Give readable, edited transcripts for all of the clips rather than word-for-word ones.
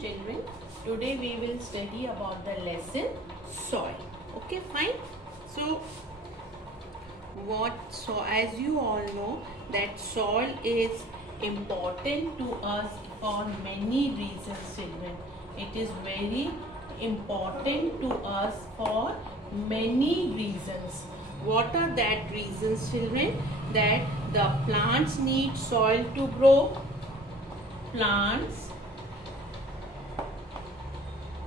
children, today we will study about the lesson soil. Okay, fine. So as you all know that soil is important to us for many reasons, children. It is very important to us for many reasons. What are that reasons, children? That the plants need soil to grow.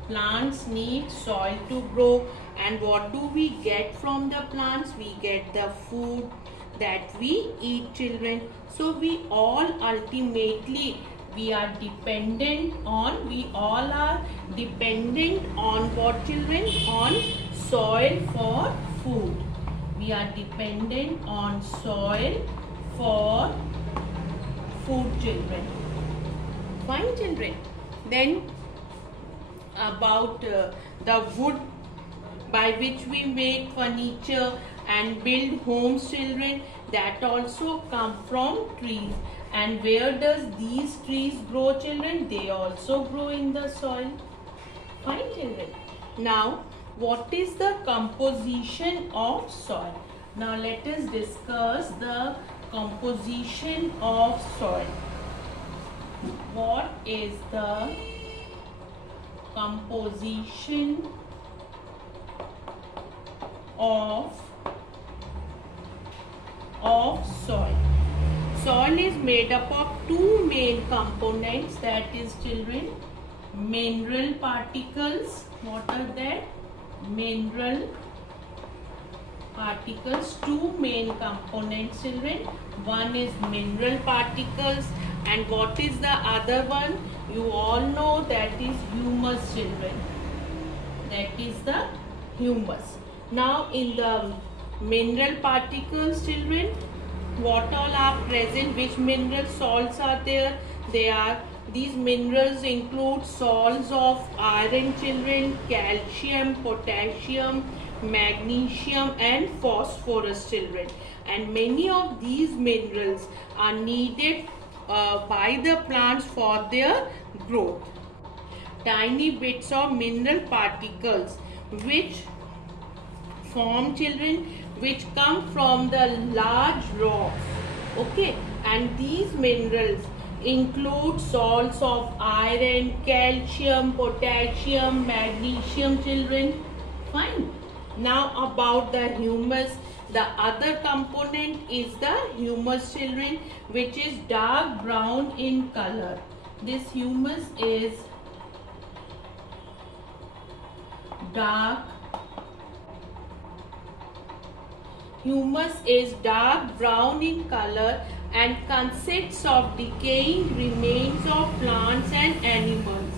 Plants need soil to grow, and what do we get from the plants? We get the food that we eat, children. So we all ultimately we all are dependent on what, children? On soil for food. We are dependent on soil for food, children. Fine, children. Then about the wood by which we make furniture and build homes, children, that also come from trees. And where does these trees grow, children? They also grow in the soil. Fine, children. Now, what is the composition of soil? Now, let us discuss the composition of soil. What is the composition of soil? Soil is made up of two main components, that is, children, mineral particles. What are that? Mineral particles. Two main components, children. One is mineral particles, and what is the other one? You all know that is humus, children. That is the humus. Now in the mineral particles, children, what all are present? Which mineral salts are there? These minerals include salts of iron, children, calcium, potassium, magnesium and phosphorus, children. And many of these minerals are needed by the plants for their growth. Tiny bits of mineral particles which form, children, which come from the large rocks. Okay, and these minerals include salts of iron, calcium, potassium, magnesium, children. Fine. Now about the humus. The other component is the humus, children, which is dark brown in color. This humus is dark brown in color and consists of decaying remains of plants and animals.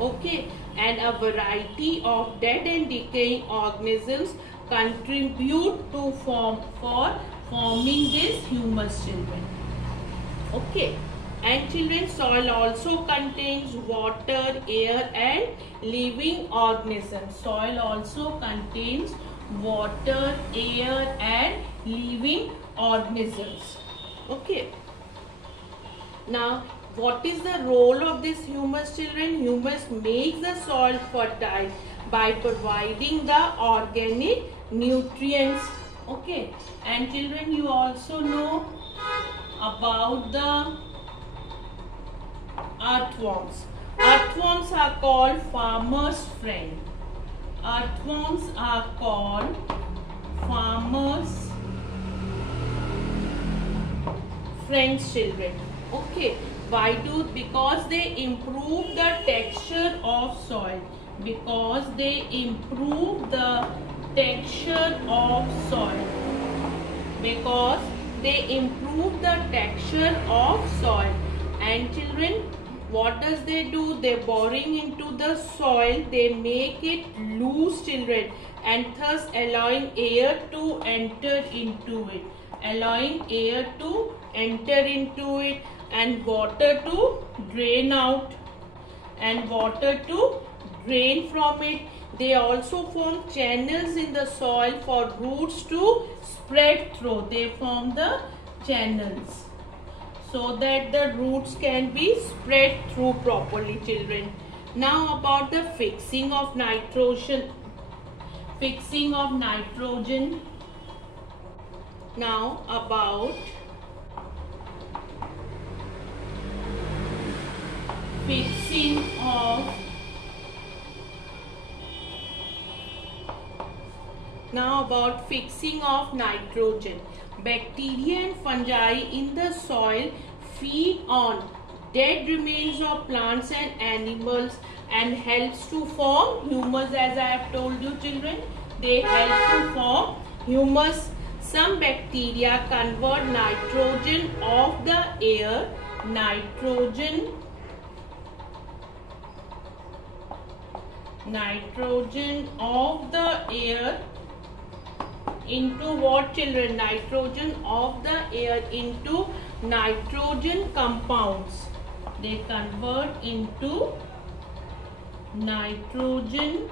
Okay, and a variety of dead and decaying organisms contribute to forming this humus, children. Okay, and children, soil also contains water, air and living organisms. Soil also contains water, air and living organisms. Okay. Now, what is the role of this humus, children? Humus makes the soil fertile by providing the organic nutrients. Okay. And children, you also know about the earthworms. Earthworms are called farmer's friend. Earthworms are called farmer's friends, children. Okay. Why do? Because they improve the texture of soil. Because they improve the texture of soil. Because they improve the texture of soil. And children, what does they do? They boring into the soil. They make it loose, children, and thus allowing air to enter into it. Allowing air to enter into it and water to drain out and water to drain from it. They also form channels in the soil for roots to spread through. They form the channels. so that the roots can be spread through properly, children. Now about the fixing of nitrogen. Now about fixing of nitrogen. Bacteria and fungi in the soil feed on dead remains of plants and animals and helps to form humus. As I have told you children, they help to form humus. Some bacteria convert nitrogen of the air into what children? Nitrogen of the air into nitrogen compounds. They convert into nitrogen.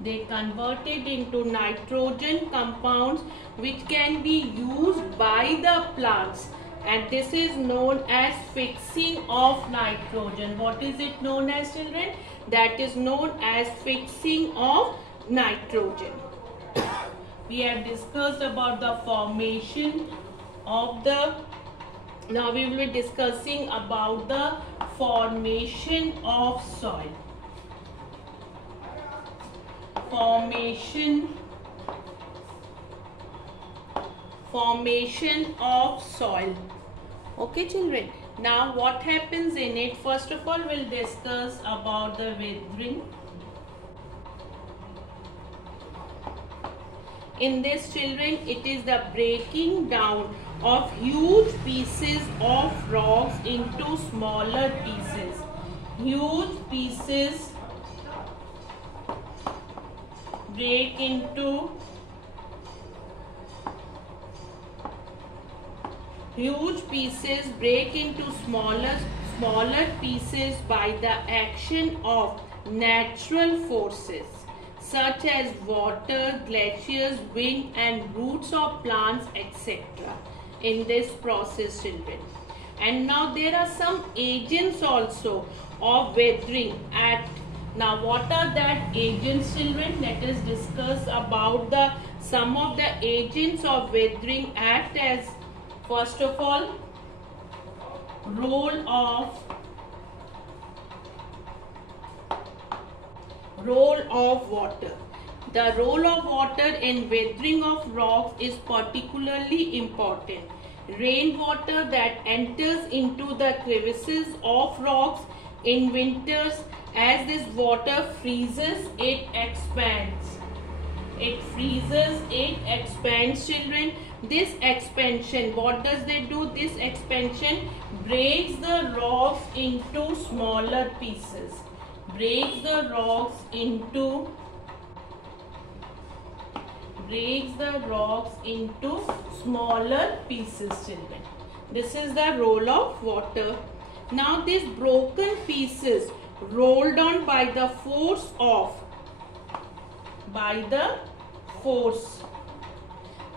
They convert it into nitrogen compounds which can be used by the plants, and this is known as fixing of nitrogen. What is it known as children? That is known as fixing of nitrogen. We have discussed about the formation of the, now we will be discussing about the formation of soil. Formation of soil. Okay children, now what happens in it? First of all, we'll discuss about the weathering. In this children, it is the breaking down of huge pieces of rocks into smaller pieces. Huge pieces break into smaller pieces by the action of natural forces such as water, glaciers, wind and roots of plants, etc. in this process children. And now there are some agents also of weathering at. Now what are that agents children? Let us discuss about some of the agents of weathering act as, first of all, role of water. The role of water in weathering of rocks is particularly important. Rainwater that enters into the crevices of rocks in winters, as this water freezes, it expands. It freezes, it expands children. This expansion, what does they do? This expansion breaks the rocks into smaller pieces. Breaks the rocks into smaller pieces children. This is the role of water. Now these broken pieces rolled on by the force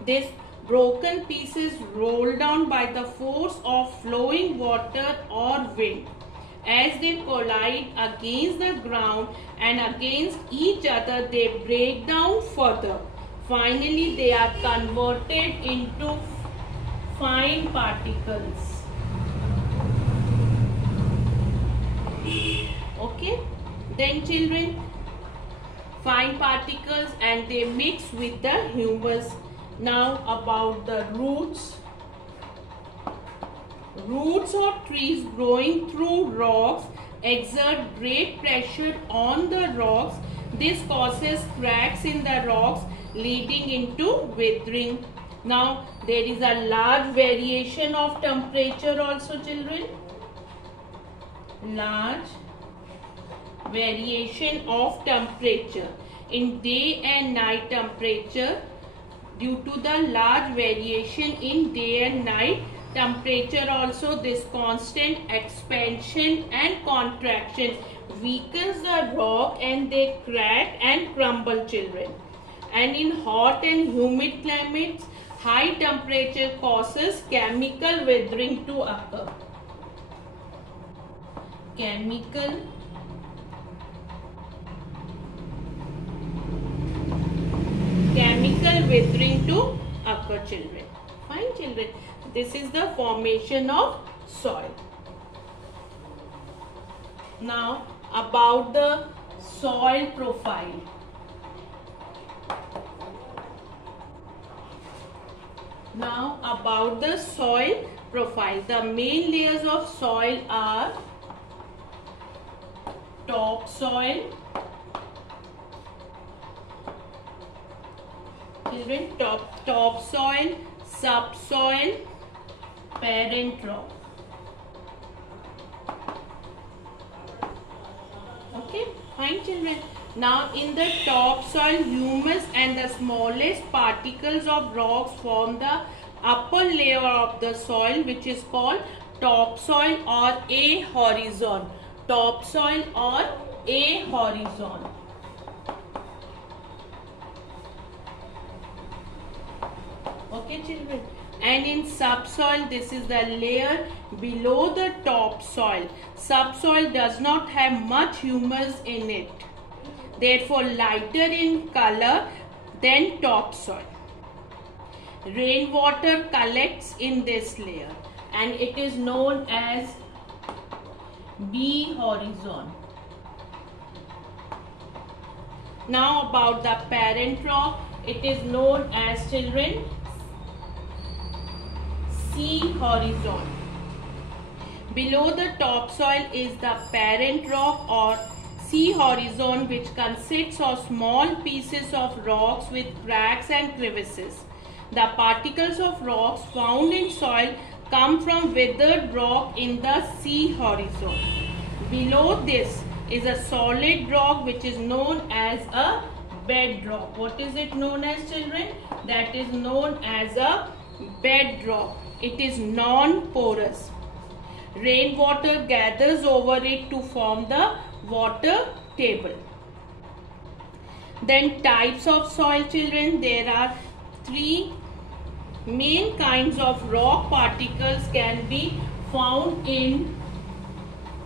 These broken pieces roll down by the force of flowing water or wind. As they collide against the ground and against each other, they break down further. Finally, they are converted into fine particles. Okay? Then children, fine particles, and they mix with the humus. Now about the roots. Roots of trees growing through rocks exert great pressure on the rocks. This causes cracks in the rocks, leading into weathering. Now there is a large variation of temperature also children. Large variation of temperature in day and night temperature. Due to the large variation in day and night temperature also, this constant expansion and contraction weakens the rock and they crack and crumble children. And in hot and humid climates, high temperature causes chemical weathering to occur. chemical withering to occur, children. Fine, children. This is the formation of soil. Now about the soil profile. Now about the soil profile. The main layers of soil are topsoil. Children, topsoil, subsoil, parent rock. Okay, fine, children. Now in the topsoil, humus and the smallest particles of rocks form the upper layer of the soil, which is called topsoil or a horizon. Topsoil or a horizon. Okay, children. And in subsoil, this is the layer below the topsoil. Subsoil does not have much humus in it, therefore lighter in color than topsoil. Rainwater collects in this layer and it is known as B horizon. Now about the parent rock, it is known as, children, C horizon. Below the topsoil is the parent rock or C horizon, which consists of small pieces of rocks with cracks and crevices. The particles of rocks found in soil come from weathered rock in the C horizon. Below this is a solid rock which is known as a bedrock. What is it known as, children? That is known as a bedrock. It is non-porous. Rainwater gathers over it to form the water table. Then types of soil, children. There are three main kinds of rock particles can be found in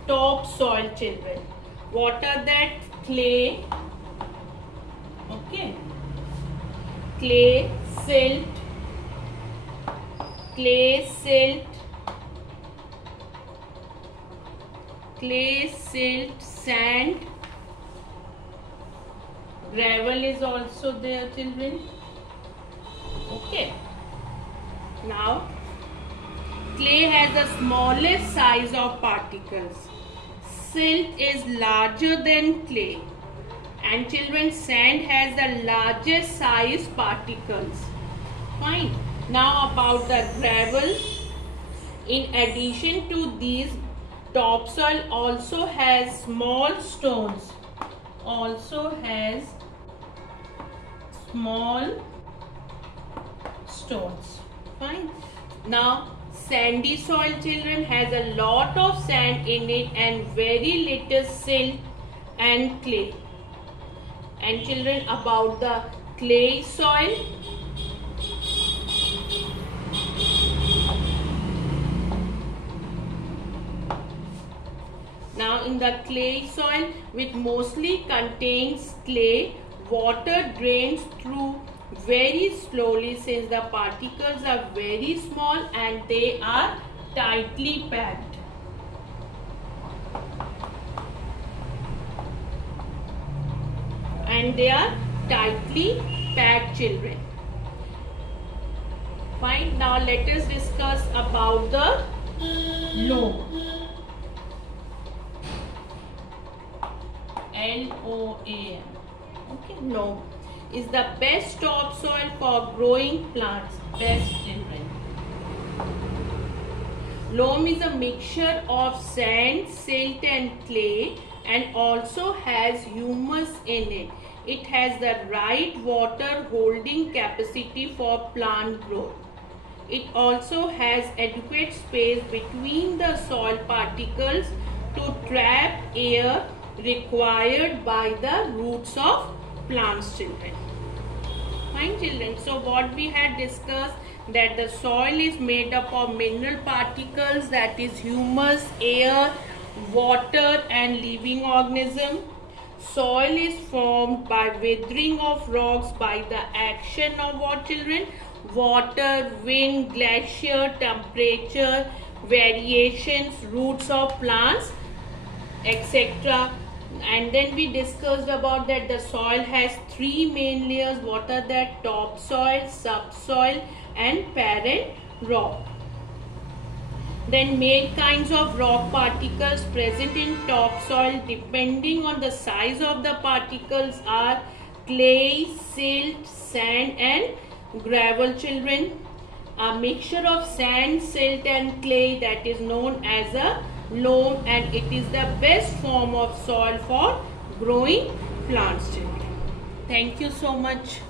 topsoil, children. What are that? Clay, okay, clay, silt, clay, silt, sand, gravel is also there, children. Okay. Now, clay has the smallest size of particles. Silt is larger than clay. And children, sand has the largest size particles. Fine. Now about the gravel. In addition to these, topsoil also has small stones. Fine. Now sandy soil, children, has a lot of sand in it and very little silt and clay. And children, about the clay soil. Now in the clay soil, which mostly contains clay, water drains through very slowly since the particles are very small and they are tightly packed. Children. Fine. Now let us discuss about the loam. LOAM. Okay, loam is the best topsoil for growing plants. Best, children. Loam is a mixture of sand, silt and clay and also has humus in it. It has the right water holding capacity for plant growth. It also has adequate space between the soil particles to trap air required by the roots of plants, children. Fine, children. So what we had discussed, that the soil is made up of mineral particles, that is humus, air, water and living organism. Soil is formed by weathering of rocks by the action of what, children? Water, wind, glacier, temperature, variations, roots of plants, etc. And then we discussed about that the soil has three main layers. What are that? Topsoil, subsoil and parent rock. Then main kinds of rock particles present in topsoil depending on the size of the particles are clay, silt, sand and gravel, children. A mixture of sand, silt and clay, that is known as a loam, and it is the best form of soil for growing plants, children. Thank you so much.